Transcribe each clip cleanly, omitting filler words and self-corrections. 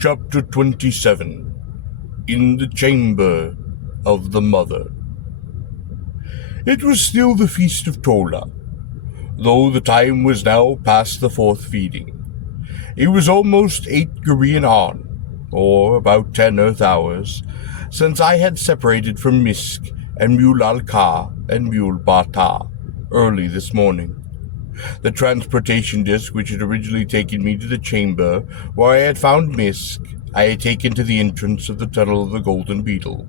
Chapter 27 In the Chamber of the Mother. It was still the Feast of Tola, though the time was now past the fourth feeding. It was almost 8 Korean on, or about 10 Earth hours, since I had separated from Misk and Mule Al-Ka and Mule Bata early this morning. The transportation disc which had originally taken me to the chamber where I had found Misk, I had taken to the entrance of the tunnel of the Golden Beetle.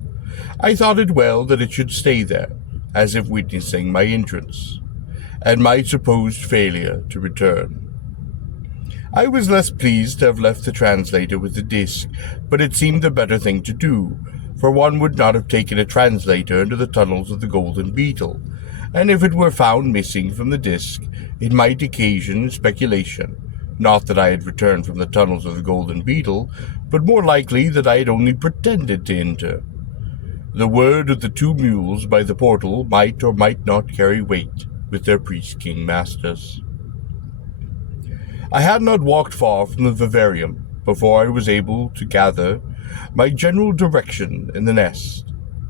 I thought it well that it should stay there, as if witnessing my entrance, and my supposed failure to return. I was less pleased to have left the translator with the disc, but it seemed the better thing to do, for one would not have taken a translator into the tunnels of the Golden Beetle, and if it were found missing from the disc, it might occasion speculation, not that I had returned from the tunnels of the Golden Beetle, but more likely that I had only pretended to enter. The word of the 2 mules by the portal might or might not carry weight with their priest-king masters. I had not walked far from the vivarium before I was able to gather my general direction in the nest.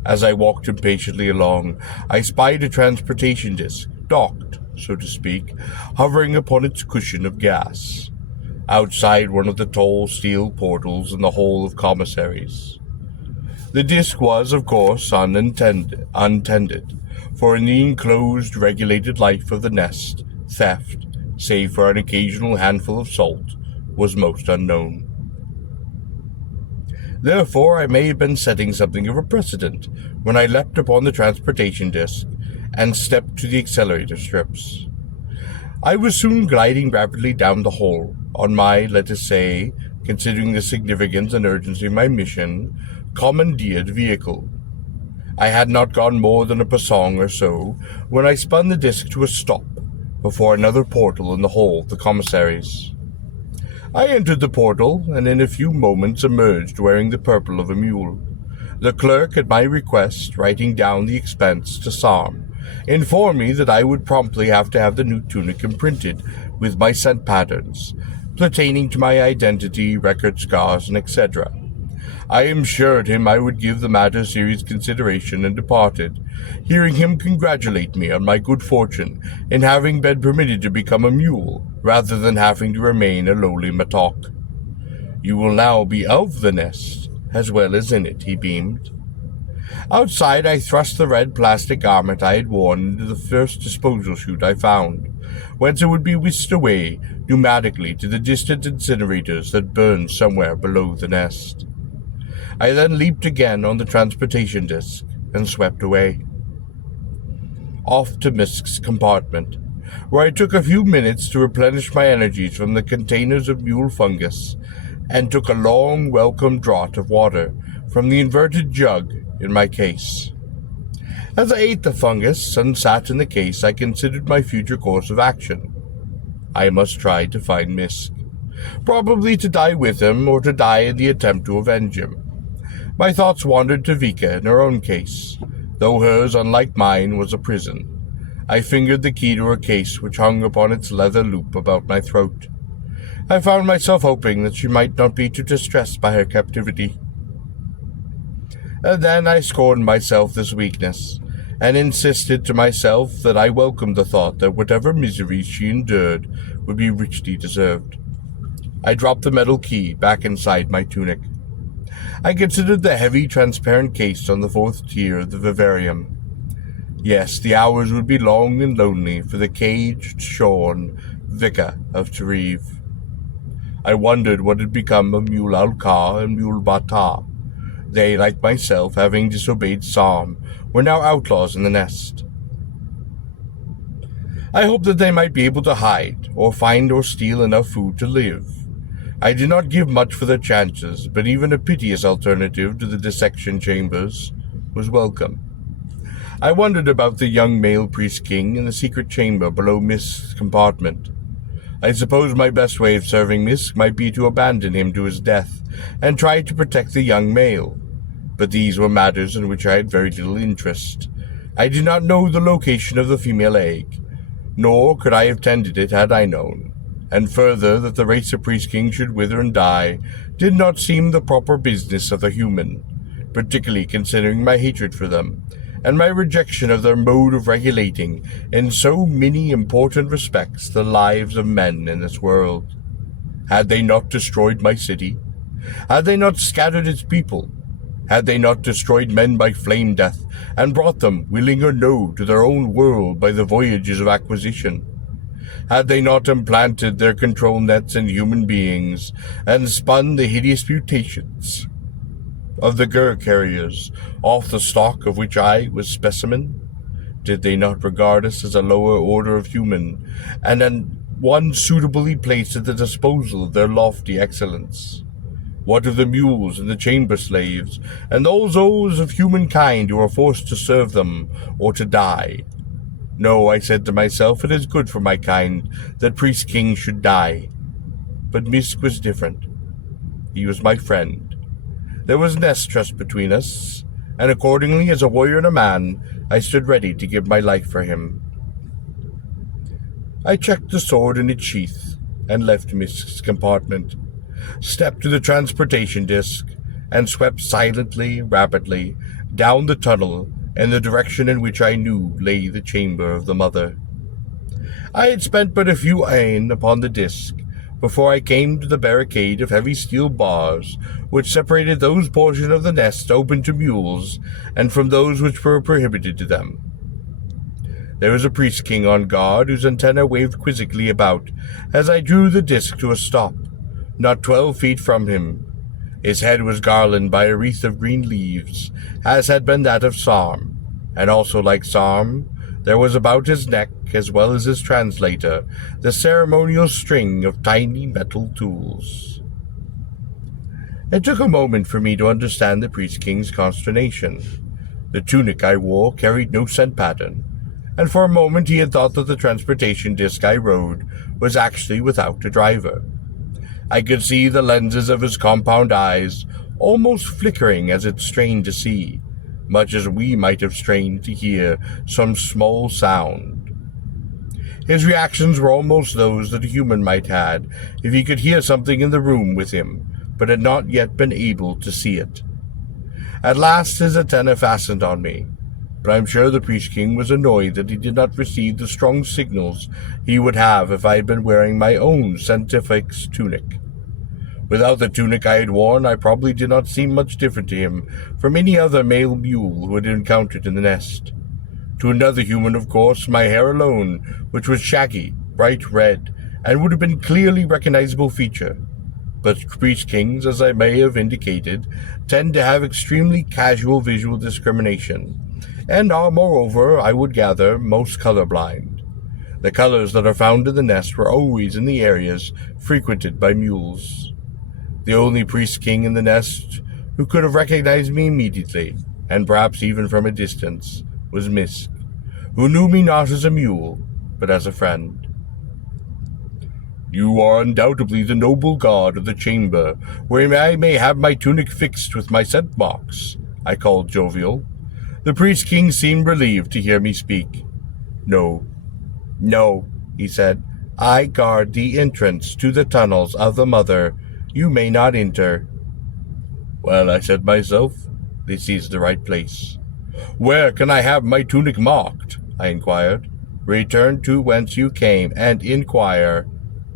As I walked impatiently along, I spied a transportation disc, docked, so to speak, hovering upon its cushion of gas, outside one of the tall steel portals in the hall of commissaries. The disc was, of course, untended, for in the enclosed, regulated life of the nest, theft, save for an occasional handful of salt, was most unknown. Therefore, I may have been setting something of a precedent when I leapt upon the transportation disc and stepped to the accelerator strips. I was soon gliding rapidly down the hole on my, let us say, considering the significance and urgency of my mission, commandeered vehicle. I had not gone more than a passong or so when I spun the disc to a stop before another portal in the hall of the commissaries. I entered the portal, and in a few moments emerged wearing the purple of a mule. The clerk, at my request, writing down the expense to Psalm, informed me that I would promptly have to have the new tunic imprinted with my scent patterns, pertaining to my identity, record scars, and etc. I assured him I would give the matter serious consideration and departed, hearing him congratulate me on my good fortune in having been permitted to become a mule rather than having to remain a lowly mattock. You will now be of the nest, as well as in it, he beamed. Outside, I thrust the red plastic garment I had worn into the first disposal chute I found, whence it would be whisked away pneumatically to the distant incinerators that burned somewhere below the nest. I then leaped again on the transportation disc and swept away. Off to Misk's compartment, where I took a few minutes to replenish my energies from the containers of mule fungus, and took a long, welcome draught of water from the inverted jug in my case. As I ate the fungus and sat in the case, I considered my future course of action. I must try to find Misk, probably to die with him or to die in the attempt to avenge him. My thoughts wandered to Vika in her own case, though hers, unlike mine, was a prison. I fingered the key to her case, which hung upon its leather loop about my throat. I found myself hoping that she might not be too distressed by her captivity. And then I scorned myself this weakness, and insisted to myself that I welcomed the thought that whatever miseries she endured would be richly deserved. I dropped the metal key back inside my tunic. I considered the heavy, transparent case on the 4th tier of the vivarium. Yes, the hours would be long and lonely for the caged, shorn vicar of Tarif. I wondered what had become of Mule Al-Ka and Mule Bata. They, like myself, having disobeyed Psalm, were now outlaws in the nest. I hoped that they might be able to hide, or find or steal enough food to live. I did not give much for their chances, but even a piteous alternative to the dissection chambers was welcome. I wondered about the young male priest-king in the secret chamber below Misk's compartment. I suppose my best way of serving Misk might be to abandon him to his death, and try to protect the young male. But these were matters in which I had very little interest. I did not know the location of the female egg, nor could I have tended it had I known, and further that the race of priest-kings should wither and die did not seem the proper business of the human, particularly considering my hatred for them, and my rejection of their mode of regulating, in so many important respects, the lives of men in this world. Had they not destroyed my city? Had they not scattered its people? Had they not destroyed men by flame death, and brought them, willing or no, to their own world by the voyages of acquisition? Had they not implanted their control nets in human beings, and spun the hideous mutations of the Gor carriers, off the stock of which I was specimen? Did they not regard us as a lower order of human, and one suitably placed at the disposal of their lofty excellence? What of the mules and the chamber slaves, and those of humankind who are forced to serve them or to die? No, I said to myself, it is good for my kind that priest-kings should die. But Misk was different. He was my friend. There was nest trust between us, and accordingly, as a warrior and a man, I stood ready to give my life for him. I checked the sword in its sheath and left Misk's compartment, stepped to the transportation disk, and swept silently, rapidly, down the tunnel in the direction in which I knew lay the chamber of the mother. I had spent but a few ain upon the disk before I came to the barricade of heavy steel bars which separated those portions of the nest open to mules and from those which were prohibited to them. There was a priest-king on guard whose antenna waved quizzically about as I drew the disk to a stop, not 12 feet from him. His head was garlanded by a wreath of green leaves, as had been that of Sarm, and also like Sarm, there was about his neck, as well as his translator, the ceremonial string of tiny metal tools. It took a moment for me to understand the priest-king's consternation. The tunic I wore carried no scent pattern, and for a moment he had thought that the transportation disk I rode was actually without a driver. I could see the lenses of his compound eyes almost flickering as it strained to see, much as we might have strained to hear some small sound. His reactions were almost those that a human might have if he could hear something in the room with him, but had not yet been able to see it. At last his antenna fastened on me, but I'm sure the priest-king was annoyed that he did not receive the strong signals he would have if I had been wearing my own scientific's tunic. Without the tunic I had worn, I probably did not seem much different to him from any other male mule who had encountered in the nest. To another human, of course, my hair alone, which was shaggy, bright red, and would have been a clearly recognizable feature. But priest-kings, as I may have indicated, tend to have extremely casual visual discrimination, and are, moreover, I would gather, most colorblind. The colors that are found in the nest were always in the areas frequented by mules. The only priest-king in the nest who could have recognized me immediately, and perhaps even from a distance, was Misk, who knew me not as a mule, but as a friend. "You are undoubtedly the noble guard of the chamber, where I may have my tunic fixed with my scent marks," I called jovial. The priest-king seemed relieved to hear me speak. No, he said. "I guard the entrance to the tunnels of the mother. You may not enter." "Well," I said myself, "this is the right place." "Where can I have my tunic marked?" I inquired. "Return to whence you came, and inquire,"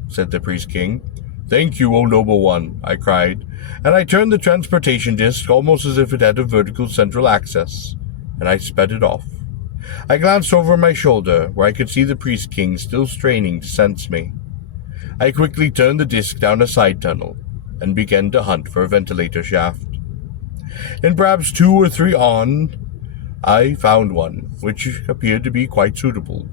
said the priest-king. "Thank you, O noble one," I cried, and I turned the transportation disk almost as if it had a vertical central axis, and I sped it off. I glanced over my shoulder, where I could see the priest-king still straining to sense me. I quickly turned the disk down a side tunnel, and began to hunt for a ventilator shaft. In perhaps 2 or 3 on, I found one, which appeared to be quite suitable.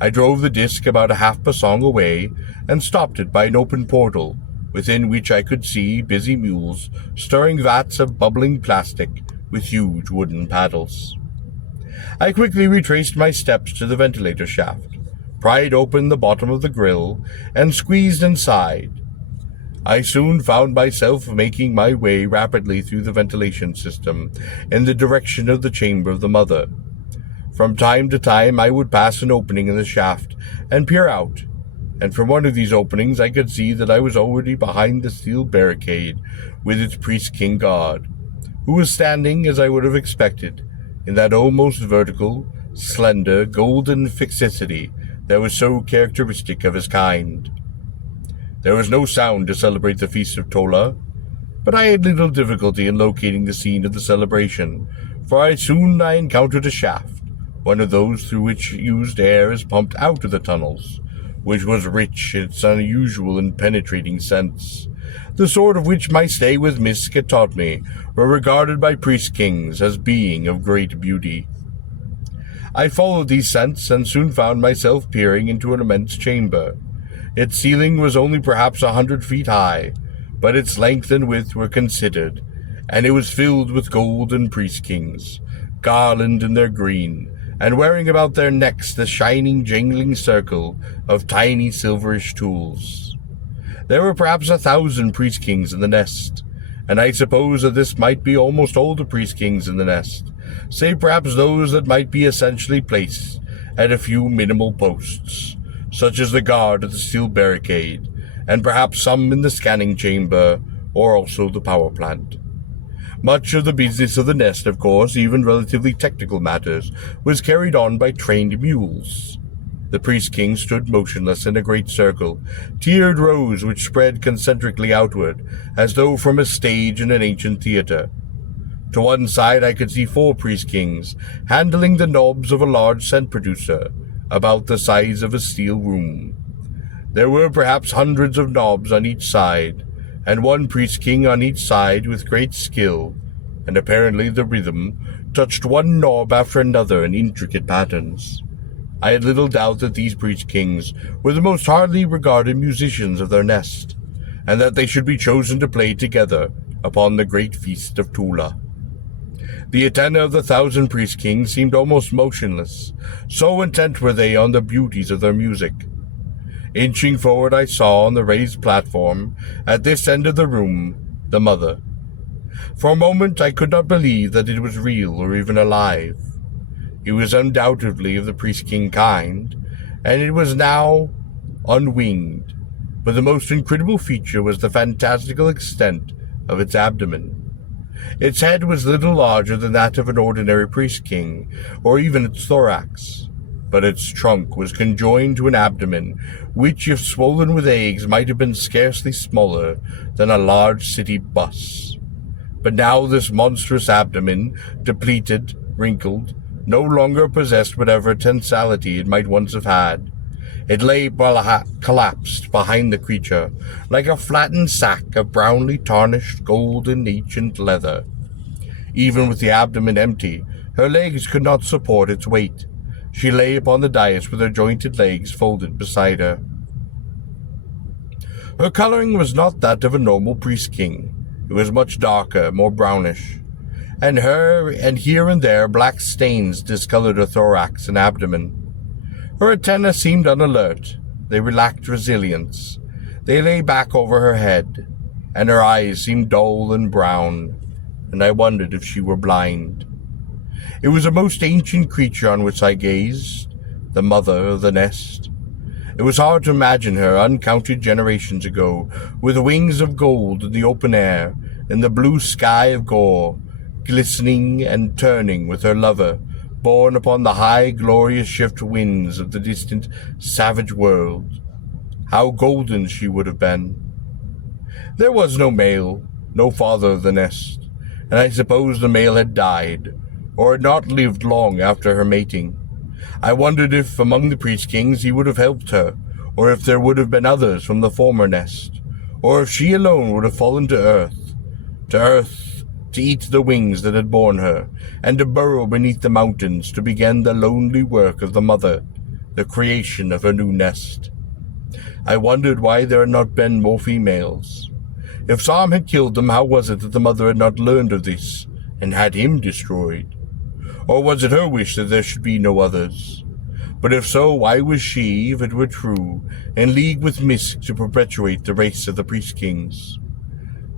I drove the disk about a half pasong away, and stopped it by an open portal, within which I could see busy mules stirring vats of bubbling plastic with huge wooden paddles. I quickly retraced my steps to the ventilator shaft, pried open the bottom of the grill, and squeezed inside. I soon found myself making my way rapidly through the ventilation system in the direction of the chamber of the mother. From time to time I would pass an opening in the shaft and peer out, and from one of these openings I could see that I was already behind the steel barricade with its priest-king guard, who was standing, as I would have expected, in that almost vertical, slender, golden fixity that was so characteristic of his kind. There was no sound to celebrate the Feast of Tola, but I had little difficulty in locating the scene of the celebration, for I soon encountered a shaft, one of those through which used air is pumped out of the tunnels, which was rich in its unusual and penetrating scents, the sort of which my stay with Misk had taught me were regarded by priest-kings as being of great beauty. I followed these scents and soon found myself peering into an immense chamber. Its ceiling was only perhaps 100 feet high, but its length and width were considered, and it was filled with golden priest-kings, garlanded in their green, and wearing about their necks the shining, jangling circle of tiny silverish tools. There were perhaps 1,000 priest-kings in the nest, and I suppose that this might be almost all the priest-kings in the nest, save perhaps those that might be essentially placed at a few minimal posts, such as the guard at the steel barricade, and perhaps some in the scanning chamber, or also the power plant. Much of the business of the nest, of course, even relatively technical matters, was carried on by trained mules. The priest-king stood motionless in a great circle, tiered rows which spread concentrically outward, as though from a stage in an ancient theatre. To one side I could see 4 priest-kings, handling the knobs of a large scent producer, about the size of a steel room. There were perhaps hundreds of knobs on each side, and one priest-king on each side with great skill, and apparently the rhythm, touched one knob after another in intricate patterns. I had little doubt that these priest-kings were the most highly regarded musicians of their nest, and that they should be chosen to play together upon the great feast of Tula. The antennae of the 1,000 priest-kings seemed almost motionless, so intent were they on the beauties of their music. Inching forward I saw on the raised platform, at this end of the room, the mother. For a moment I could not believe that it was real or even alive. It was undoubtedly of the priest-king kind, and it was now unwinged, but the most incredible feature was the fantastical extent of its abdomen. Its head was little larger than that of an ordinary priest-king, or even its thorax, but its trunk was conjoined to an abdomen which, if swollen with eggs, might have been scarcely smaller than a large city bus. But now this monstrous abdomen, depleted, wrinkled, no longer possessed whatever tensality it might once have had. It lay collapsed behind the creature, like a flattened sack of brownly tarnished golden ancient leather. Even with the abdomen empty, her legs could not support its weight. She lay upon the dais with her jointed legs folded beside her. Her coloring was not that of a normal priest-king. It was much darker, more brownish, and here and there black stains discolored her thorax and abdomen. Her antennae seemed unalert. They lacked resilience. They lay back over her head, and her eyes seemed dull and brown, and I wondered if she were blind. It was a most ancient creature on which I gazed, the mother of the nest. It was hard to imagine her uncounted generations ago, with wings of gold in the open air, in the blue sky of Gor, glistening and turning with her lover, borne upon the high, glorious shift winds of the distant, savage world. How golden she would have been. There was no male, no father of the nest, and I suppose the male had died, or had not lived long after her mating. I wondered if, among the priest-kings, he would have helped her, or if there would have been others from the former nest, or if she alone would have fallen to earth, to eat the wings that had borne her, and to burrow beneath the mountains to begin the lonely work of the mother, the creation of her new nest. I wondered why there had not been more females. If Sam had killed them, how was it that the mother had not learned of this, and had him destroyed? Or was it her wish that there should be no others? But if so, why was she, if it were true, in league with Misk to perpetuate the race of the priest-kings?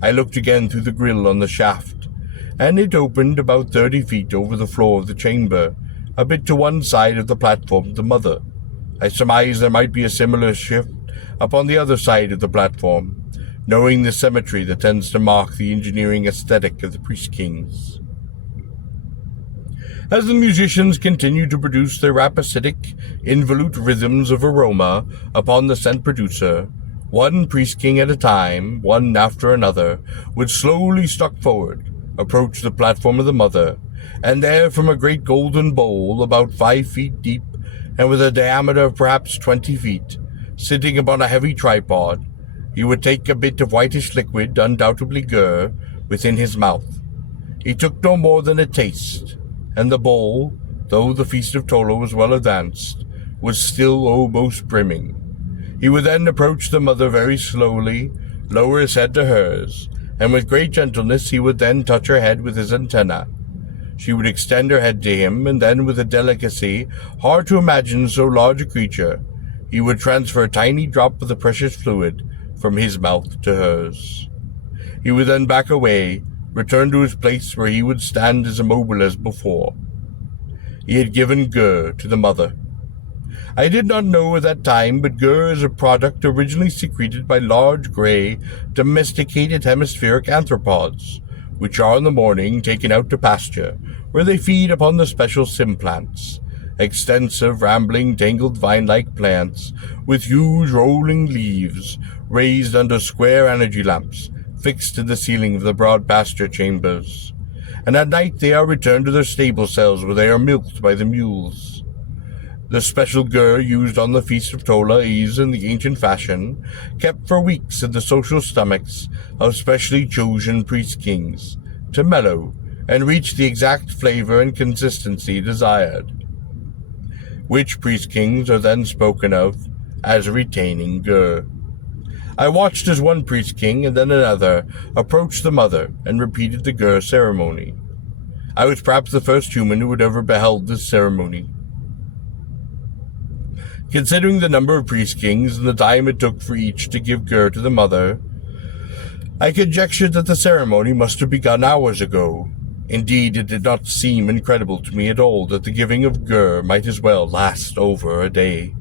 I looked again through the grille on the shaft, and it opened about 30 feet over the floor of the chamber, a bit to one side of the platform of the mother. I surmised there might be a similar shift upon the other side of the platform, knowing the symmetry that tends to mark the engineering aesthetic of the Priest Kings. As the musicians continued to produce their apacitic, involute rhythms of aroma upon the scent producer, one Priest King at a time, one after another, would slowly stalk forward, approach the platform of the mother, and there from a great golden bowl about 5 feet deep and with a diameter of perhaps 20 feet, sitting upon a heavy tripod, he would take a bit of whitish liquid, undoubtedly gur, within his mouth. He took no more than a taste, and the bowl, though the feast of Tola was well advanced, was still almost brimming. He would then approach the mother very slowly, lower his head to hers, and with great gentleness he would then touch her head with his antenna. She would extend her head to him, and then with a delicacy hard to imagine so large a creature, he would transfer a tiny drop of the precious fluid from his mouth to hers. He would then back away, return to his place where he would stand as immobile as before. He had given gur to the mother. I did not know at that time, but gur is a product originally secreted by large gray, domesticated hemispheric arthropods, which are in the morning taken out to pasture, where they feed upon the special simplants, extensive, rambling, tangled vine-like plants with huge rolling leaves raised under square energy lamps fixed in the ceiling of the broad pasture chambers, and at night they are returned to their stable cells where they are milked by the mules. The special gur used on the Feast of Tola is, in the ancient fashion, kept for weeks in the social stomachs of specially chosen priest kings, to mellow and reach the exact flavor and consistency desired, which priest kings are then spoken of as retaining gur. I watched as one priest king and then another approached the mother and repeated the gur ceremony. I was perhaps the first human who had ever beheld this ceremony. Considering the number of priest kings and the time it took for each to give gur to the mother, I conjectured that the ceremony must have begun hours ago. Indeed, it did not seem incredible to me at all that the giving of gur might as well last over a day.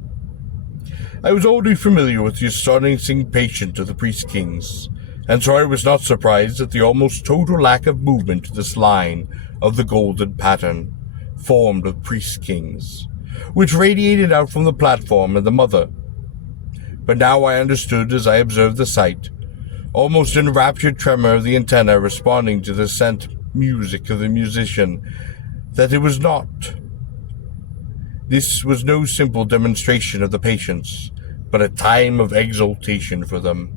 I was already familiar with the astonishing patience of the priest kings, and so I was not surprised at the almost total lack of movement to this line of the golden pattern, formed of priest kings, which radiated out from the platform and the mother. But now I understood as I observed the sight, almost enraptured tremor of the antenna responding to the scent music of the musician, that it was not. This was no simple demonstration of the patience, but a time of exaltation for them,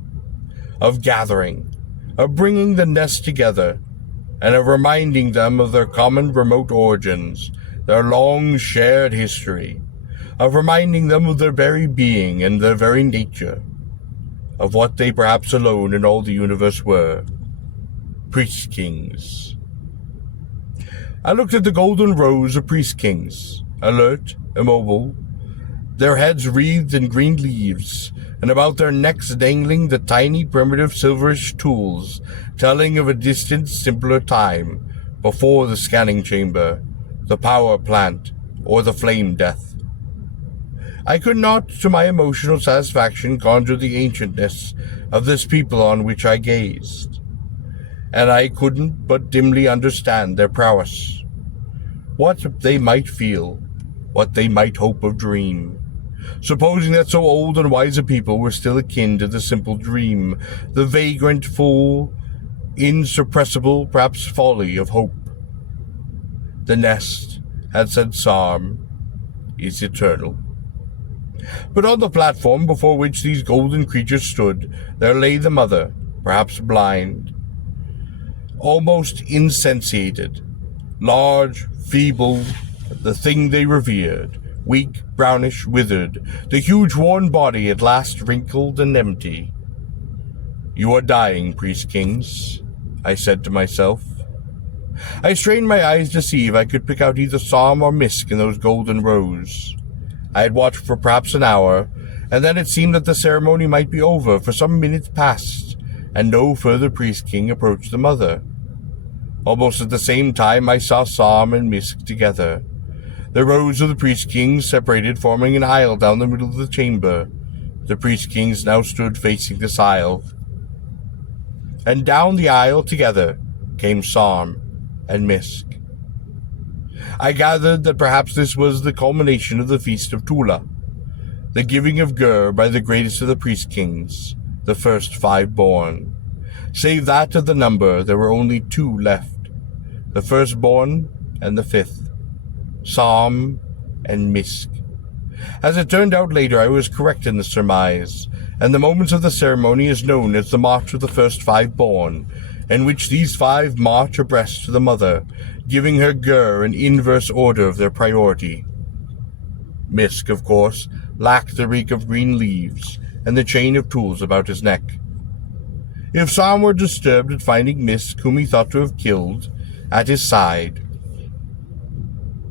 of gathering, of bringing the nest together, and of reminding them of their common remote origins, their long shared history, of reminding them of their very being and their very nature, of what they perhaps alone in all the universe were, priest kings. I looked at the golden rows of priest kings, alert, immobile, their heads wreathed in green leaves, and about their necks dangling the tiny primitive silverish tools, telling of a distant, simpler time, before the scanning chamber, the power plant, or the flame death. I could not, to my emotional satisfaction, conjure the ancientness of this people on which I gazed, and I couldn't but dimly understand their prowess, what they might feel, what they might hope or dream, supposing that so old and wise a people were still akin to the simple dream, the vagrant, full, insuppressible, perhaps folly of hope. The nest, had said Psalm, is eternal. But on the platform before which these golden creatures stood, there lay the mother, perhaps blind, almost insatiated, large, feeble, the thing they revered, weak, brownish, withered, the huge worn body at last wrinkled and empty. "You are dying, priest kings," I said to myself. I strained my eyes to see if I could pick out either psalm or misk in those golden rows. I had watched for perhaps an hour, and then it seemed that the ceremony might be over, for some minutes passed, and no further priest king approached the mother. Almost at the same time I saw psalm and misk together. The rows of the priest kings separated, forming an aisle down the middle of the chamber, The priest-kings now stood facing this aisle, and down the aisle together came Psalm and Misk. I gathered that perhaps this was the culmination of the Feast of Tula, the giving of Gor by the greatest of the priest-kings, the first 5 born. Save that of the number, there were only 2 left, the firstborn and the 5th, Psalm and Misk. As it turned out later, I was correct in the surmise, and the moments of the ceremony is known as the March of the first 5 born, in which these 5 march abreast to the mother, giving her Gor in inverse order of their priority. Misk, of course, lacked the reek of green leaves and the chain of tools about his neck. If Psalm were disturbed at finding Misk, whom he thought to have killed, at his side,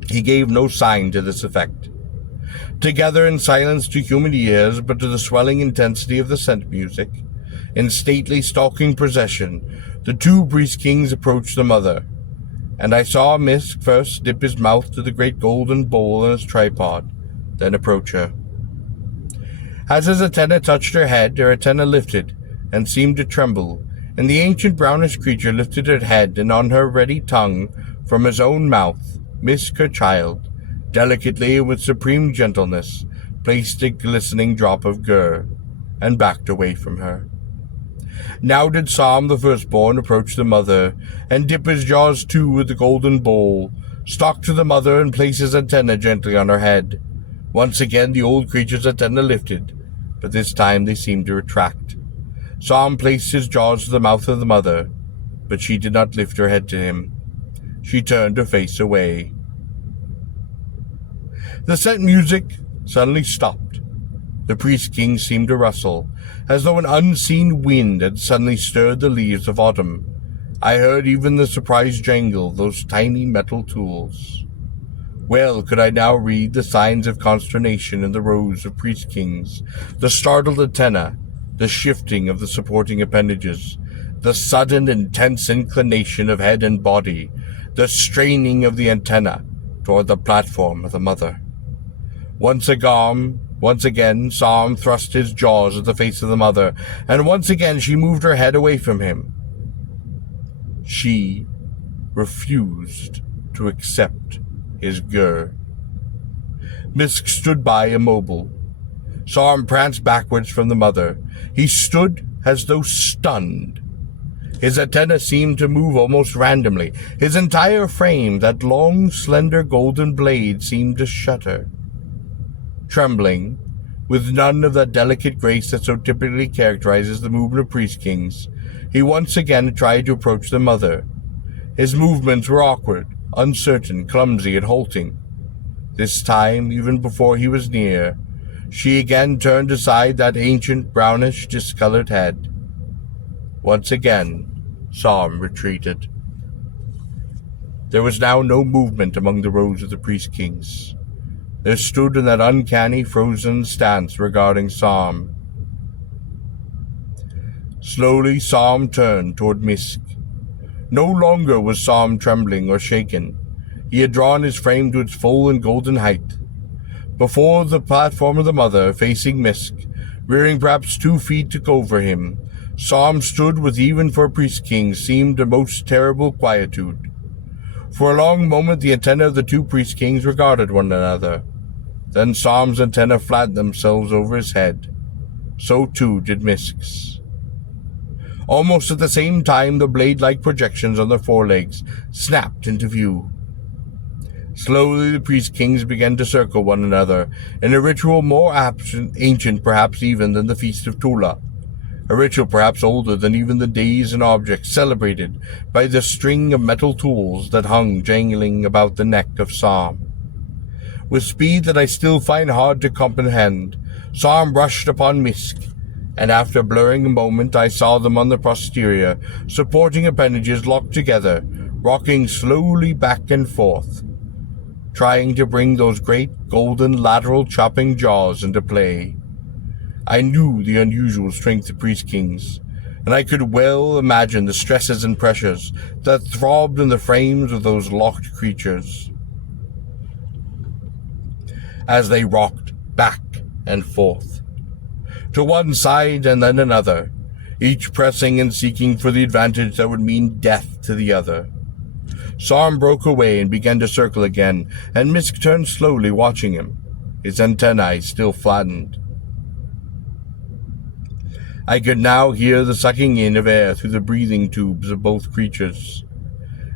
he gave no sign to this effect. Together in silence to human ears, but to the swelling intensity of the scent music, in stately stalking procession, the 2 priest-kings approached the mother, and I saw Misk first dip his mouth to the great golden bowl on its tripod, then approach her. As his antenna touched her head, her antenna lifted and seemed to tremble, and the ancient brownish creature lifted her head, and on her ready tongue, from his own mouth, Misk, her child, delicately and with supreme gentleness, placed a glistening drop of Gor, and backed away from her. Now did Psalm the firstborn approach the mother, and dip his jaws too with the golden bowl, stalk to the mother and place his antenna gently on her head. Once again the old creature's antenna lifted, but this time they seemed to retract. Psalm placed his jaws to the mouth of the mother, but she did not lift her head to him. She turned her face away. The scent music suddenly stopped. The priest-king seemed to rustle, as though an unseen wind had suddenly stirred the leaves of autumn. I heard even the surprised jangle of those tiny metal tools. Well could I now read the signs of consternation in the rows of priest-kings, the startled antenna, the shifting of the supporting appendages, the sudden intense inclination of head and body, the straining of the antenna toward the platform of the mother. Once again, Psalm thrust his jaws at the face of the mother, and once again she moved her head away from him. She refused to accept his Gor. Misk stood by immobile. Psalm pranced backwards from the mother. He stood as though stunned. His antenna seemed to move almost randomly. His entire frame, that long, slender golden blade, seemed to shudder. Trembling, with none of that delicate grace that so typically characterizes the movement of priest-kings, he once again tried to approach the mother. His movements were awkward, uncertain, clumsy, and halting. This time, even before he was near, she again turned aside that ancient brownish discolored head. Once again, Psalm retreated. There was now no movement among the rows of the priest-kings. They stood in that uncanny frozen stance regarding Psalm. Slowly Psalm turned toward Misk. No longer was Psalm trembling or shaken. He had drawn his frame to its full and golden height. Before the platform of the mother, facing Misk, rearing perhaps 2 feet over him, Psalm stood with even for a priest-king seemed a most terrible quietude. For a long moment the antennae of the 2 priest-kings regarded one another. Then Psalm's antennae flattened themselves over his head. So too did Misk's. Almost at the same time the blade-like projections on their forelegs snapped into view. Slowly the priest-kings began to circle one another, in a ritual more ancient perhaps even than the Feast of Tula, a ritual perhaps older than even the days and objects celebrated by the string of metal tools that hung jangling about the neck of Psalm. With speed that I still find hard to comprehend, Psalm rushed upon Misk, and after blurring a moment I saw them on the posterior, supporting appendages locked together, rocking slowly back and forth, trying to bring those great golden lateral chopping jaws into play. I knew the unusual strength of priest-kings, and I could well imagine the stresses and pressures that throbbed in the frames of those locked creatures as they rocked back and forth. to one side and then another, each pressing and seeking for the advantage that would mean death to the other. Sarm broke away and began to circle again, and Misk turned slowly, watching him, his antennae still flattened. I could now hear the sucking in of air through the breathing tubes of both creatures,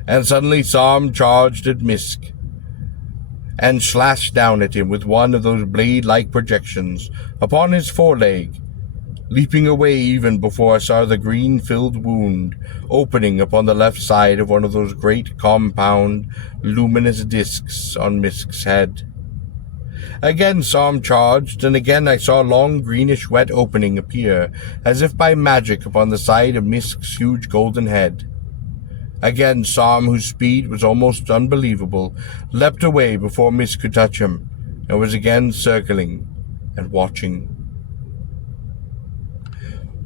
and suddenly Sarm charged at Misk and slashed down at him with one of those blade-like projections upon his foreleg, leaping away even before I saw the green-filled wound opening upon the left side of one of those great compound, luminous discs on Misk's head. Again Sarm charged, and again I saw a long greenish wet opening appear, as if by magic, upon the side of Misk's huge golden head. Again Sarm, whose speed was almost unbelievable, leapt away before Misk could touch him, and was again circling and watching.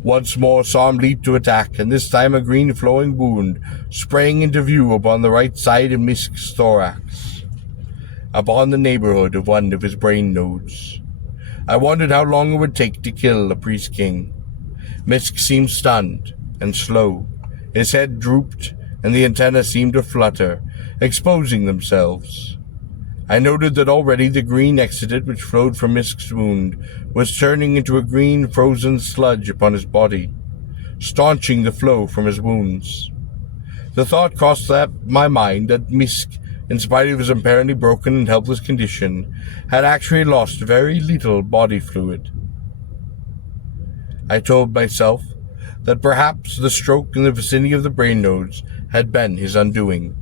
Once more Sarm leaped to attack, and this time a green flowing wound sprang into view upon the right side of Misk's thorax, upon the neighborhood of one of his brain nodes. I wondered how long it would take to kill a priest king. Misk seemed stunned and slow. His head drooped, and the antennae seemed to flutter, exposing themselves. I noted that already the green exudate which flowed from Misk's wound was turning into a green frozen sludge upon his body, staunching the flow from his wounds. The thought crossed my mind that Misk, in spite of his apparently broken and helpless condition, had actually lost very little body fluid. I told myself that perhaps the stroke in the vicinity of the brain nodes had been his undoing.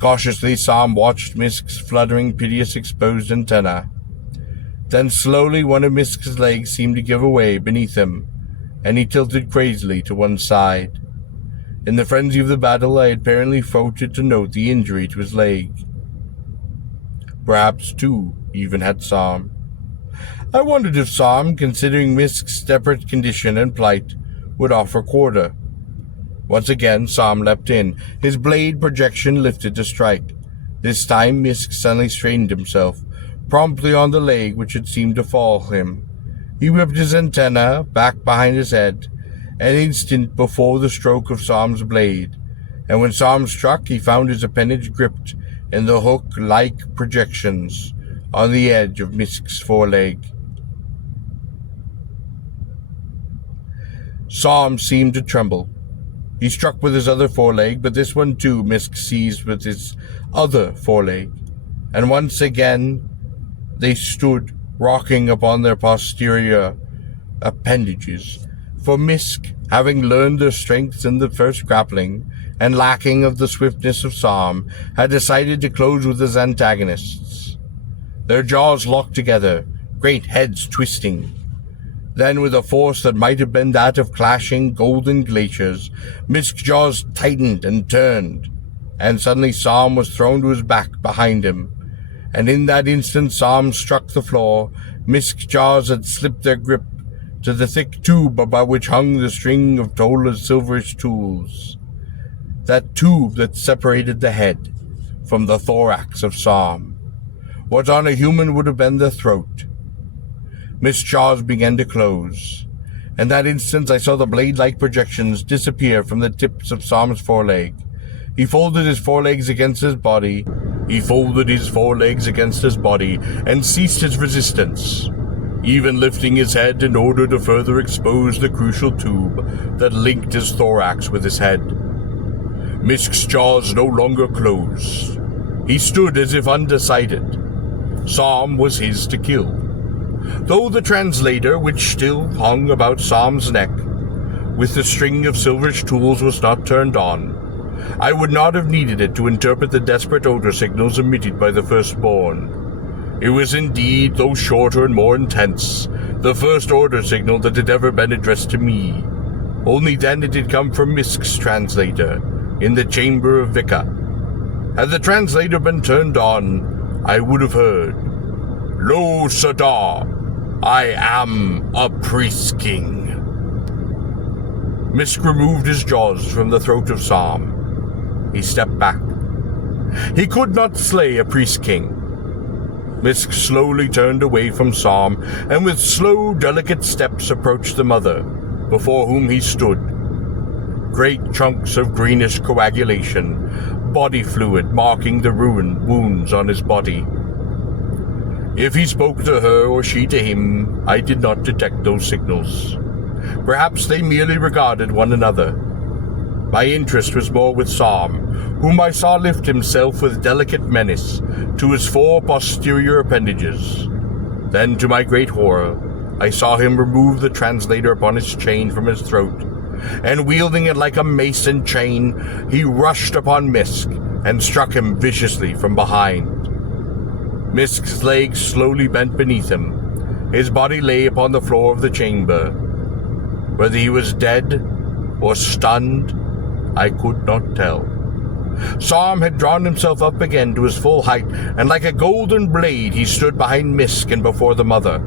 Cautiously, Sarm watched Misk's fluttering, piteous, exposed antennae. Then slowly one of Misk's legs seemed to give away beneath him, and he tilted crazily to one side. In the frenzy of the battle, I had apparently failed to note the injury to his leg. Perhaps, too, even had Sarm. I wondered if Sarm, considering Misk's desperate condition and plight, would offer quarter. Once again, Sarm leapt in, his blade projection lifted to strike. This time Misk suddenly straightened himself, promptly on the leg which had seemed to fall him. He whipped his antenna back behind his head, an instant before the stroke of Sarm's blade, and when Sarm struck, he found his appendage gripped in the hook-like projections on the edge of Misk's foreleg. Sarm seemed to tremble. He struck with his other foreleg, but this one too Misk seized with his other foreleg, and once again they stood rocking upon their posterior appendages. For Misk, having learned their strengths in the first grappling, and lacking of the swiftness of Sarm, had decided to close with his antagonists. Their jaws locked together, great heads twisting. Then, with a force that might have been that of clashing golden glaciers, Misk's jaws tightened and turned, and suddenly Sarm was thrown to his back behind him, and in that instant Sarm struck the floor. Misk's jaws had slipped their grip to the thick tube about which hung the string of Tola's silverish tools, that tube that separated the head from the thorax of Sarm. What on a human would have been the throat. Misk's jaws began to close, and that instant I saw the blade-like projections disappear from the tips of Sarm's foreleg. He folded his forelegs against his body, and ceased his resistance, even lifting his head in order to further expose the crucial tube that linked his thorax with his head. Misk's jaws no longer closed. He stood as if undecided. Sarm was his to kill. Though the translator, which still hung about Sarm's neck, with the string of silverish tools, was not turned on, I would not have needed it to interpret the desperate odor signals emitted by the firstborn. It was indeed, though shorter and more intense, the first order signal that had ever been addressed to me. Only then it had come from Misk's translator, in the chamber of Vika. Had the translator been turned on, I would have heard, "Lo, Sadar, I am a priest king." Misk removed his jaws from the throat of Sarm. He stepped back. He could not slay a priest king. Misk slowly turned away from Psalm and with slow, delicate steps approached the mother, before whom he stood. Great chunks of greenish coagulation, body fluid marking the wounds on his body. If he spoke to her or she to him, I did not detect those signals. Perhaps they merely regarded one another. My interest was more with Psalm, whom I saw lift himself with delicate menace to his 4 posterior appendages. Then, to my great horror, I saw him remove the translator upon his chain from his throat, and wielding it like a mace and chain, he rushed upon Misk and struck him viciously from behind. Misk's legs slowly bent beneath him. His body lay upon the floor of the chamber. Whether he was dead or stunned, I could not tell. Psalm had drawn himself up again to his full height, and like a golden blade he stood behind Misk and before the mother.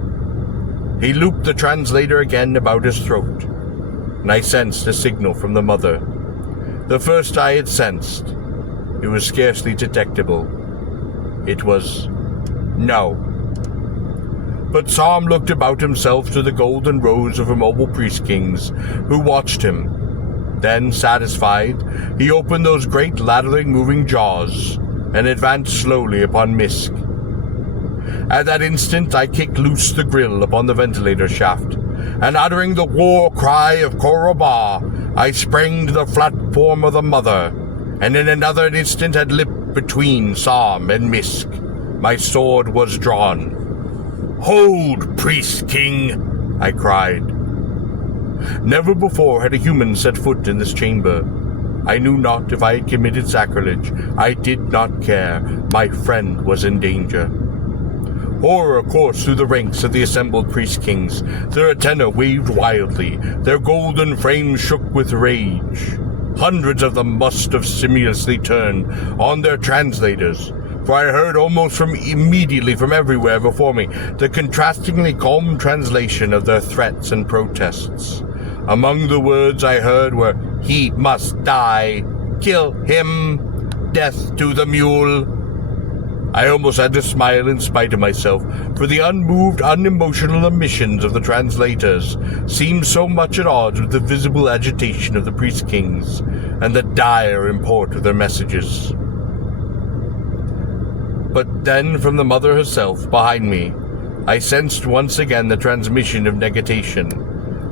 He looped the translator again about his throat, and I sensed a signal from the mother. The first I had sensed. It was scarcely detectable. It was no. But Psalm looked about himself to the golden rows of immobile priest-kings who watched him. Then, satisfied, he opened those great laterally moving jaws and advanced slowly upon Misk. At that instant I kicked loose the grill upon the ventilator shaft, and uttering the war cry of Korobah, I sprang to the platform of the mother, and in another instant had leapt between Psalm and Misk. My sword was drawn. "Hold, priest-king!" I cried. Never before had a human set foot in this chamber. I knew not if I had committed sacrilege. I did not care. My friend was in danger. Horror coursed through the ranks of the assembled priest-kings. Their antennae waved wildly. Their golden frames shook with rage. Hundreds of them must have simultaneously turned on their translators, for I heard almost immediately from everywhere before me the contrastingly calm translation of their threats and protests. Among the words I heard were, "He must die," "Kill him," "Death to the mule." I almost had to smile in spite of myself, for the unmoved, unemotional emissions of the translators seemed so much at odds with the visible agitation of the priest-kings and the dire import of their messages. But then, from the mother herself, behind me, I sensed once again the transmission of negation.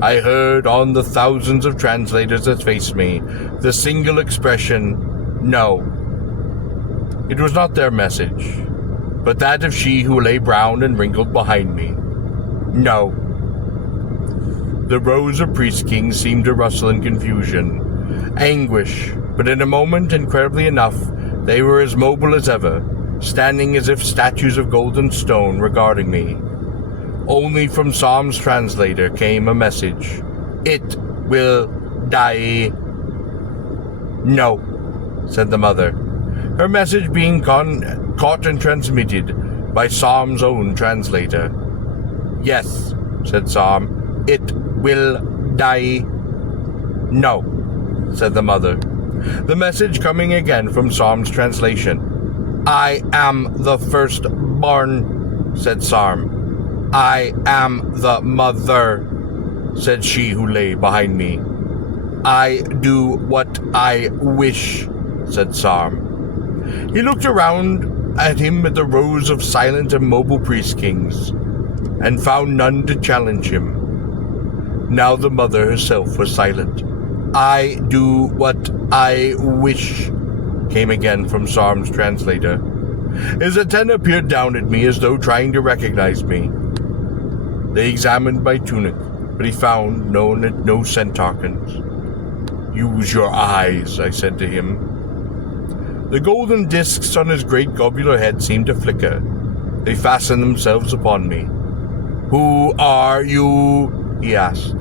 I heard, on the thousands of translators that faced me, the single expression, "No." It was not their message, but that of she who lay brown and wrinkled behind me. No. The rows of priest-kings seemed to rustle in confusion, anguish, but in a moment, incredibly enough, they were as mobile as ever, standing as if statues of golden stone regarding me. Only from Psalm's translator came a message. "It will die." "No," said the mother, her message being caught and transmitted by Psalm's own translator. "Yes," said Psalm, "it will die." "No," said the mother, the message coming again from Psalm's translation. "I am the firstborn," said Psalm. "I am the mother," said she who lay behind me. "I do what I wish," said Psalm. He looked around at him at the rows of silent and mobile priest-kings, and found none to challenge him. Now the mother herself was silent. "I do what I wish," came again from Psalm's translator. His antenna peered down at me as though trying to recognize me. They examined my tunic, but he found no scent tokens. "Use your eyes," I said to him. The golden discs on his great globular head seemed to flicker. They fastened themselves upon me. "Who are you?" he asked.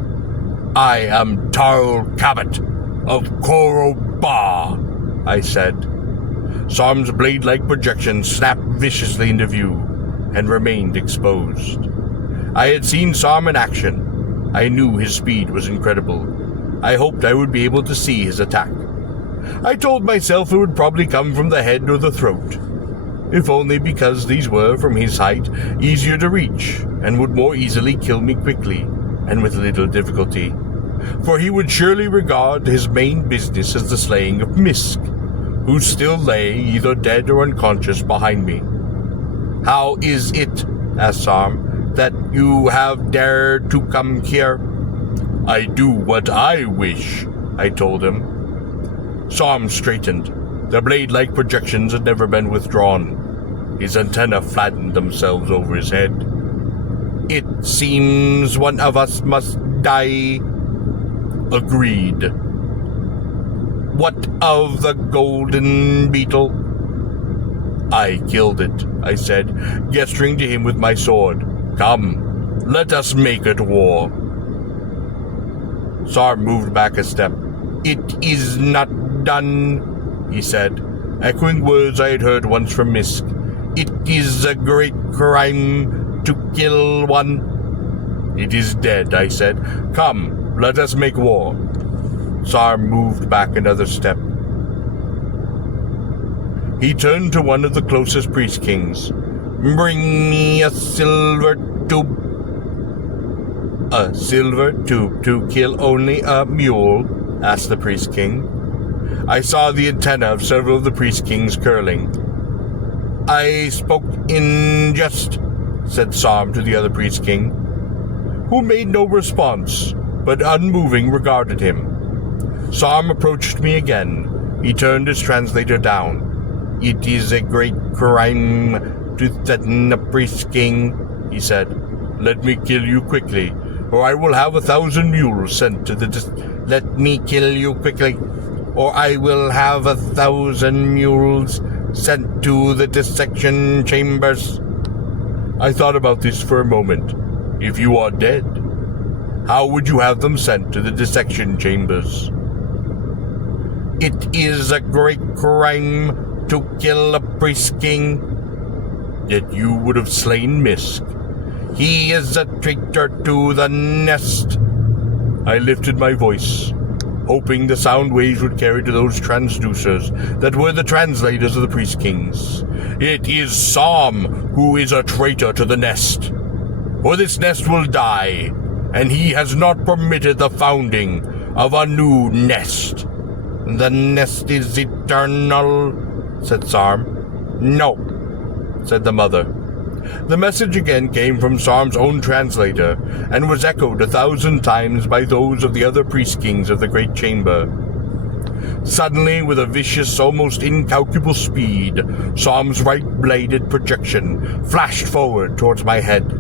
"I am Tarl Cabot of Korobah," I said. Psalm's blade-like projection snapped viciously into view and remained exposed. I had seen Psalm in action. I knew his speed was incredible. I hoped I would be able to see his attack. I told myself it would probably come from the head or the throat. if only because these were, from his height, easier to reach, and would more easily kill me quickly, and with little difficulty. For he would surely regard his main business as the slaying of Misk, who still lay either dead or unconscious behind me. "How is it," asked Sarm, "that you have dared to come here?" "I do what I wish," I told him. Sarm straightened. The blade-like projections had never been withdrawn. His antennae flattened themselves over his head. "It seems one of us must die." "Agreed." "What of the golden beetle?" "I killed it," I said, gesturing to him with my sword. "Come, let us make it war." Sarm moved back a step. "It is not done," he said, echoing words I had heard once from Misk. "It is a great crime to kill one." "It is dead," I said. "Come, let us make war." Sarm moved back another step. He turned to one of the closest priest kings. "Bring me a silver tube." "A silver tube to kill only a mule?" asked the priest king. I saw the antennae of several of the priest kings curling. "I spoke in jest," said Sarm to the other priest king, who made no response, but unmoving regarded him. Sarm approached me again. He turned his translator down. "It is a great crime to threaten a priest king," he said. "Let me kill you quickly, or I will have 1,000 mules sent to the Let me kill you quickly, or I will have 1,000 mules sent to the dissection chambers." I thought about this for a moment. If you are dead, how would you have them sent to the dissection chambers? "It is a great crime to kill a priest king." "Yet you would have slain Misk." "He is a traitor to the nest." I lifted my voice, hoping the sound waves would carry to those transducers that were the translators of the priest kings. "It is Sarm who is a traitor to the nest. For this nest will die, and he has not permitted the founding of a new nest." "The nest is eternal," said Sarm. "No," said the mother. The message again came from Sarm's own translator, and was echoed 1,000 times by those of the other priest kings of the great chamber. Suddenly, with a vicious, almost incalculable speed, Sarm's right-bladed projection flashed forward towards my head.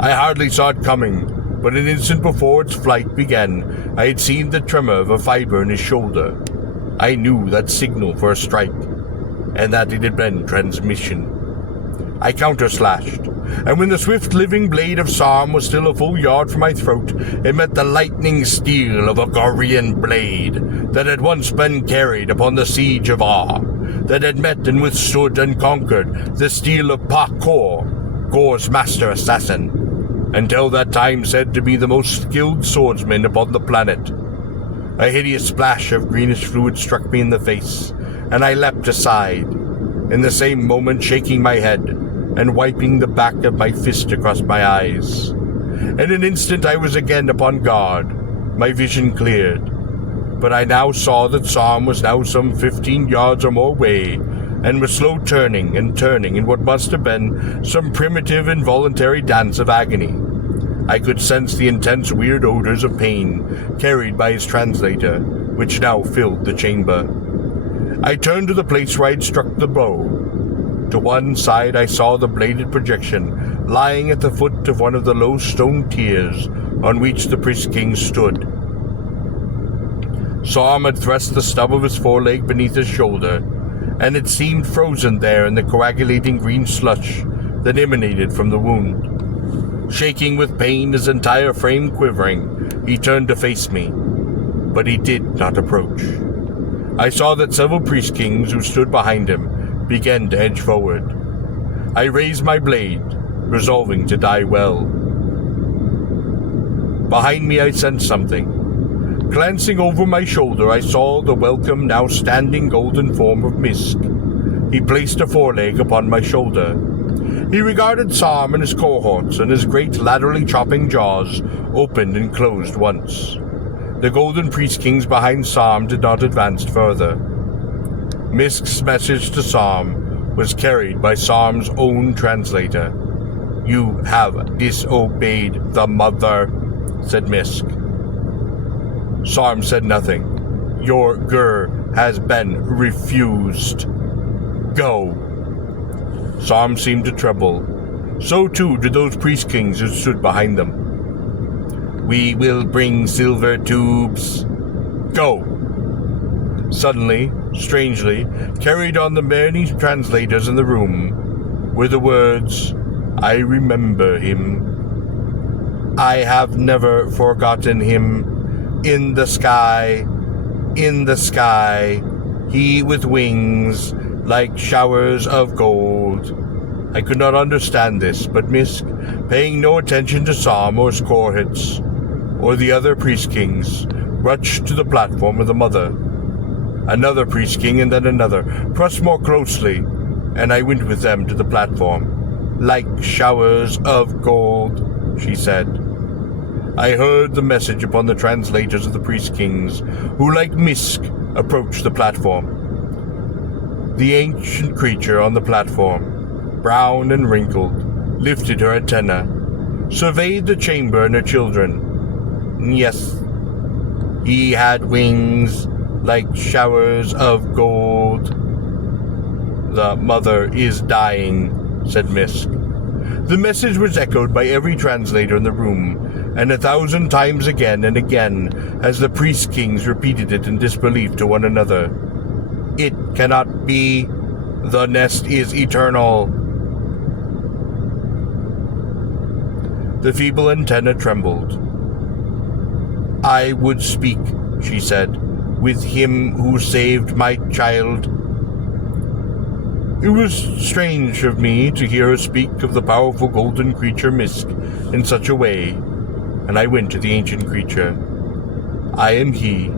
I hardly saw it coming, but an instant before its flight began, I had seen the tremor of a fiber in his shoulder. I knew that signal for a strike, and that it had been transmission. I counter-slashed, and when the swift living blade of Sarm was still a full yard from my throat, it met the lightning steel of a Gorian blade that had once been carried upon the siege of Ar, that had met and withstood and conquered the steel of Gor, Gor's master assassin, until that time said to be the most skilled swordsman upon the planet. A hideous splash of greenish fluid struck me in the face, and I leapt aside, in the same moment shaking my head and wiping the back of my fist across my eyes. In an instant I was again upon guard, my vision cleared, but I now saw that Sarm was now some 15 yards or more away, and was slow turning and turning in what must have been some primitive involuntary dance of agony. I could sense the intense weird odors of pain carried by his translator, which now filled the chamber. I turned to the place where I had struck the blow. To one side I saw the bladed projection lying at the foot of one of the low stone tiers on which the priest king stood. Sarm had thrust the stub of his foreleg beneath his shoulder, and it seemed frozen there in the coagulating green slush that emanated from the wound. Shaking with pain, his entire frame quivering, he turned to face me, but he did not approach. I saw that several priest kings who stood behind him began to edge forward. I raised my blade, resolving to die well. Behind me I sensed something. Glancing over my shoulder, I saw the welcome, now standing golden form of Misk. He placed a foreleg upon my shoulder. He regarded Psalm and his cohorts, and his great laterally chopping jaws opened and closed once. The golden priest-kings behind Psalm did not advance further. Misk's message to Psalm was carried by Psalm's own translator. "You have disobeyed the mother," said Misk. Psalm said nothing. "Your gur has been refused. Go." Psalm seemed to tremble. So too did those priest-kings who stood behind them. "We will bring silver tubes. Go." Suddenly, strangely, carried on the many translators in the room, were the words, "I remember him. I have never forgotten him. In the sky, he with wings like showers of gold." I could not understand this, but Misk, paying no attention to Psalm or his cohorts, or the other priest-kings, rushed to the platform of the mother. Another priest-king and then another pressed more closely, and I went with them to the platform. "Like showers of gold," she said. I heard the message upon the translators of the priest-kings, who, like Misk, approached the platform. The ancient creature on the platform, brown and wrinkled, lifted her antenna, surveyed the chamber and her children. Yes, he had wings like showers of gold. "The mother is dying," said Misk. The message was echoed by every translator in the room, and 1,000 times again and again, as the priest-kings repeated it in disbelief to one another. "It cannot be. The nest is eternal." The feeble antenna trembled. "I would speak," she said, "with him who saved my child." It was strange of me to hear her speak of the powerful golden creature Misk in such a way, and I went to the ancient creature. "I am he."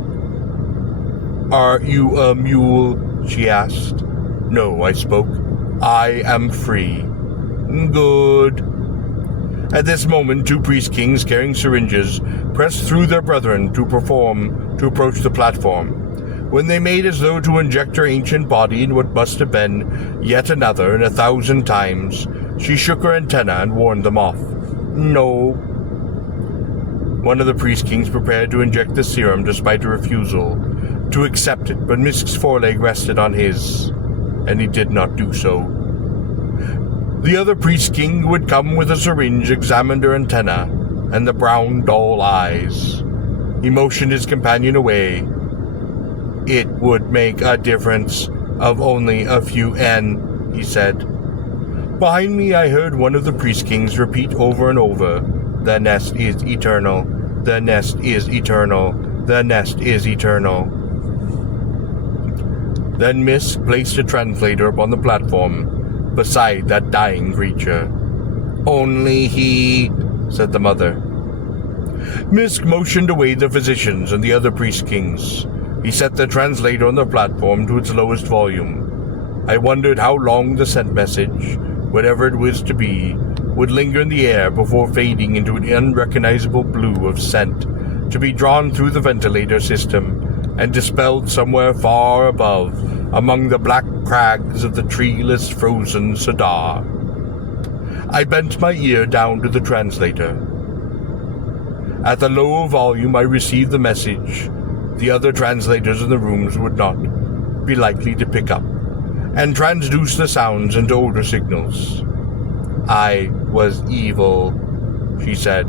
"Are you a mule?" she asked. "No," I spoke. "I am free." "Good." At this moment, 2 priest-kings carrying syringes pressed through their brethren to approach the platform. When they made as though to inject her ancient body in what must have been yet another, and 1,000 times, she shook her antenna and warned them off. "No." One of the priest-kings prepared to inject the serum despite a refusal to accept it, but Misk's foreleg rested on his, and he did not do so. The other priest-king who had come with a syringe examined her antenna and the brown, dull eyes. He motioned his companion away. "It would make a difference of only a few N," he said. Behind me I heard one of the priest-kings repeat over and over, "The nest is eternal. The nest is eternal. The nest is eternal." Then Misk placed a translator upon the platform, beside that dying creature. "Only he," said the mother. Misk motioned away the physicians and the other priest-kings. He set the translator on the platform to its lowest volume. I wondered how long the sent message, whatever it was to be, would linger in the air before fading into an unrecognizable blue of scent, to be drawn through the ventilator system and dispelled somewhere far above among the black crags of the treeless, frozen Sadar. I bent my ear down to the translator. At the lower volume I received the message the other translators in the rooms would not be likely to pick up, and transduce the sounds into older signals. "I was evil," she said.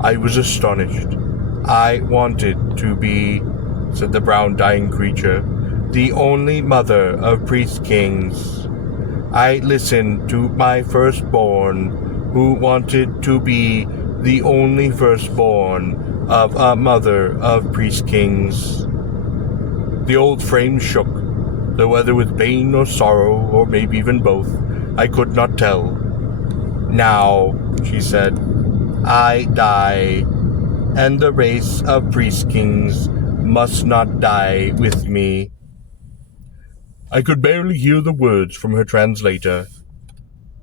I was astonished. "I wanted to be," said the brown dying creature, "the only mother of priest-kings. I listened to my firstborn, who wanted to be the only firstborn of a mother of priest-kings." The old frame shook, though whether with pain or sorrow, or maybe even both, I could not tell. "Now," she said, "I die, and the race of priest-kings must not die with me." I could barely hear the words from her translator.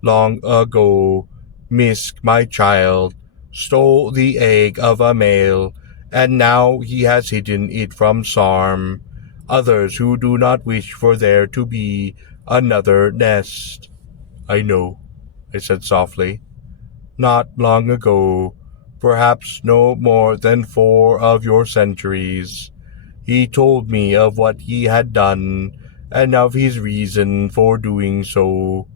Long ago, Misk, my child, stole the egg of a male, and now he has hidden it from Sarm, others who do not wish for there to be another nest. I know, I said softly. Not long ago, perhaps no more than 4 of your centuries, he told me of what he had done, and of his reason for doing so.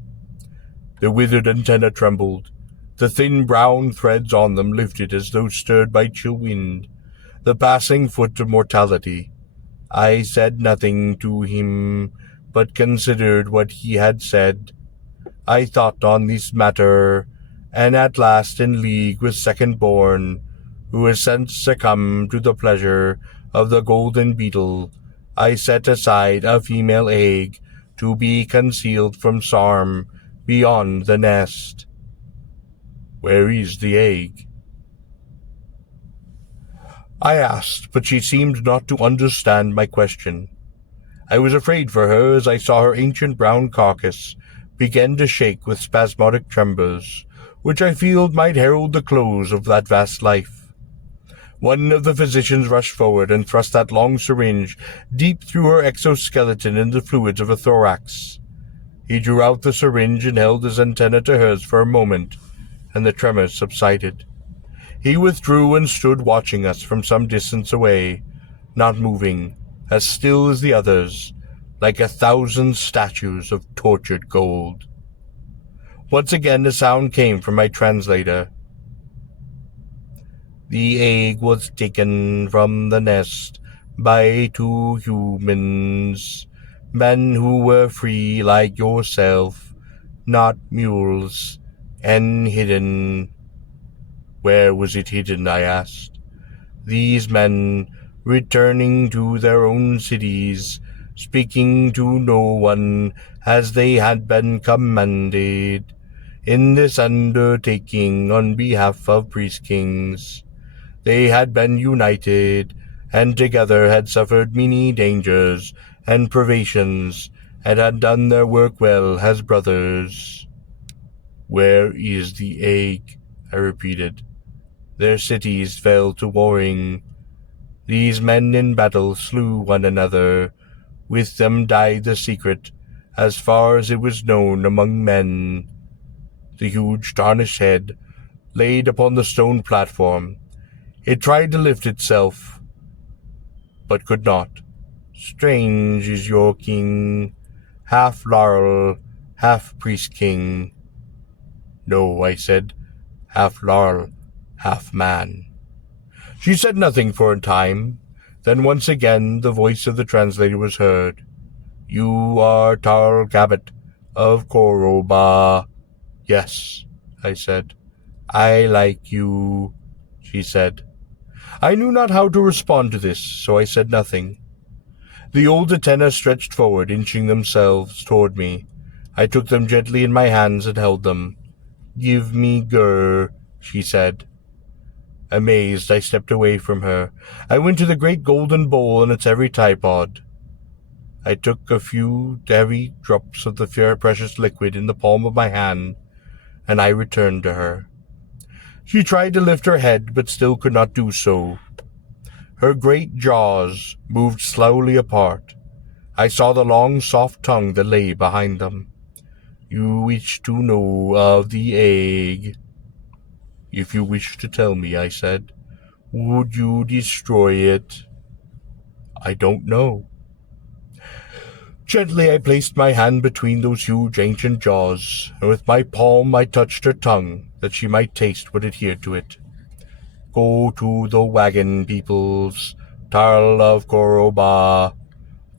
The withered antennae trembled. The thin brown threads on them lifted as though stirred by chill wind, the passing foot of mortality. I said nothing to him, but considered what he had said. I thought on this matter, and at last in league with Second-born, who has since succumbed to the pleasure of the golden beetle, I set aside a female egg to be concealed from Sarm beyond the nest. Where is the egg? I asked, but she seemed not to understand my question. I was afraid for her as I saw her ancient brown carcass begin to shake with spasmodic tremors, which I feared might herald the close of that vast life. One of the physicians rushed forward and thrust that long syringe deep through her exoskeleton in the fluids of her thorax. He drew out the syringe and held his antenna to hers for a moment, and the tremors subsided. He withdrew and stood watching us from some distance away, not moving, as still as the others, like 1,000 statues of tortured gold. Once again the sound came from my translator. The egg was taken from the nest by 2 humans, men who were free like yourself, not mules, and hidden. Where was it hidden, I asked. These men, returning to their own cities, speaking to no one as they had been commanded, in this undertaking on behalf of priest-kings. They had been united, and together had suffered many dangers and privations, and had done their work well as brothers. Where is the egg? I repeated. Their cities fell to warring. These men in battle slew one another. With them died the secret, as far as it was known among men. The huge tarnished head laid upon the stone platform. It tried to lift itself, but could not. Strange is your king, half laurel, half priest-king. No, I said, half laurel, half man. She said nothing for a time. Then once again the voice of the translator was heard. You are Tarl Cabot of Koroba. Yes, I said. I like you, she said. I knew not how to respond to this, so I said nothing. The old antennae stretched forward, inching themselves toward me. I took them gently in my hands and held them. Give me Gur, she said. Amazed, I stepped away from her. I went to the great golden bowl and its every tripod. I took a few heavy drops of the fair precious liquid in the palm of my hand, and I returned to her. She tried to lift her head, but still could not do so. Her great jaws moved slowly apart. I saw the long, soft tongue that lay behind them. You wish to know of the egg? If you wish to tell me, I said. Would you destroy it? I don't know. Gently I placed my hand between those huge ancient jaws, and with my palm I touched her tongue, that she might taste what adhered to it. Go to the wagon peoples, Tarl of Koroba.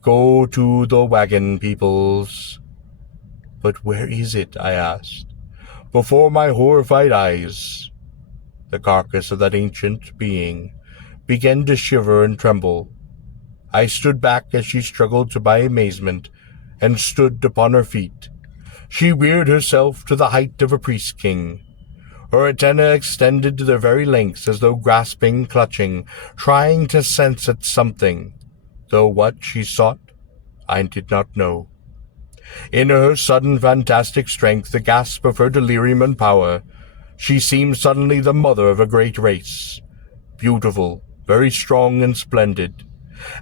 Go to the wagon peoples. But where is it? I asked. Before my horrified eyes, the carcass of that ancient being began to shiver and tremble. I stood back as she struggled to my amazement, and stood upon her feet. She reared herself to the height of a priest-king. Her antennae extended to their very lengths, as though grasping, clutching, trying to sense at something, though what she sought I did not know. In her sudden fantastic strength, the gasp of her delirium and power, she seemed suddenly the mother of a great race, beautiful, very strong and splendid.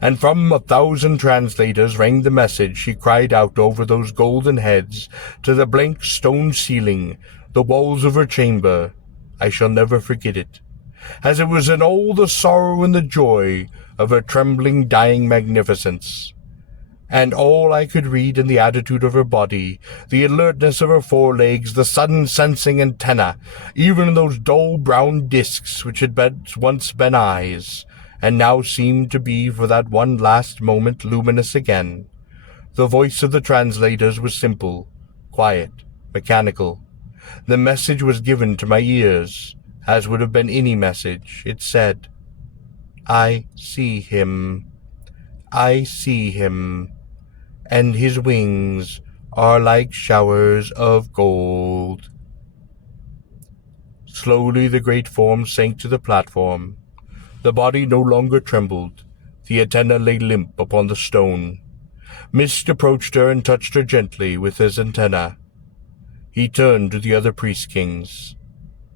And from 1,000 translators rang the message she cried out over those golden heads to the blank stone ceiling, the walls of her chamber. I shall never forget it, as it was in all the sorrow and the joy of her trembling, dying magnificence. And all I could read in the attitude of her body, the alertness of her forelegs, the sudden sensing antenna, even in those dull brown discs which had once been eyes, and now seemed to be for that one last moment luminous again. The voice of the translators was simple, quiet, mechanical. The message was given to my ears, as would have been any message. It said, "I see him. I see him. And his wings are like showers of gold." Slowly the great form sank to the platform. The body no longer trembled. The antenna lay limp upon the stone. Mist approached her and touched her gently with his antenna. He turned to the other priest kings.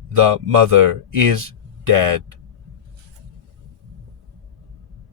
"The mother is dead,"